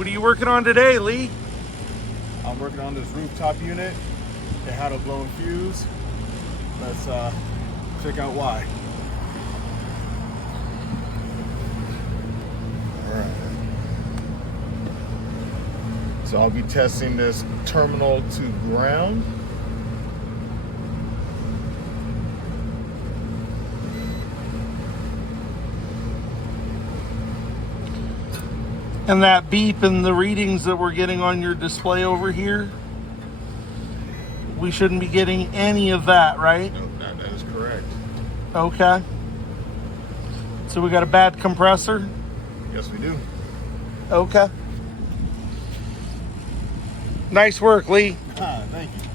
What are you working on today, Lee? I'm working on this rooftop unit. It had a blown fuse. Let's check out why. All right. So I'll be testing this terminal to ground. And that beep and the readings that we're getting on your display over here, we shouldn't be getting any of that, right? No, that is correct. Okay. So we got a bad compressor? Yes, we do. Okay. Nice work, Lee. Thank you.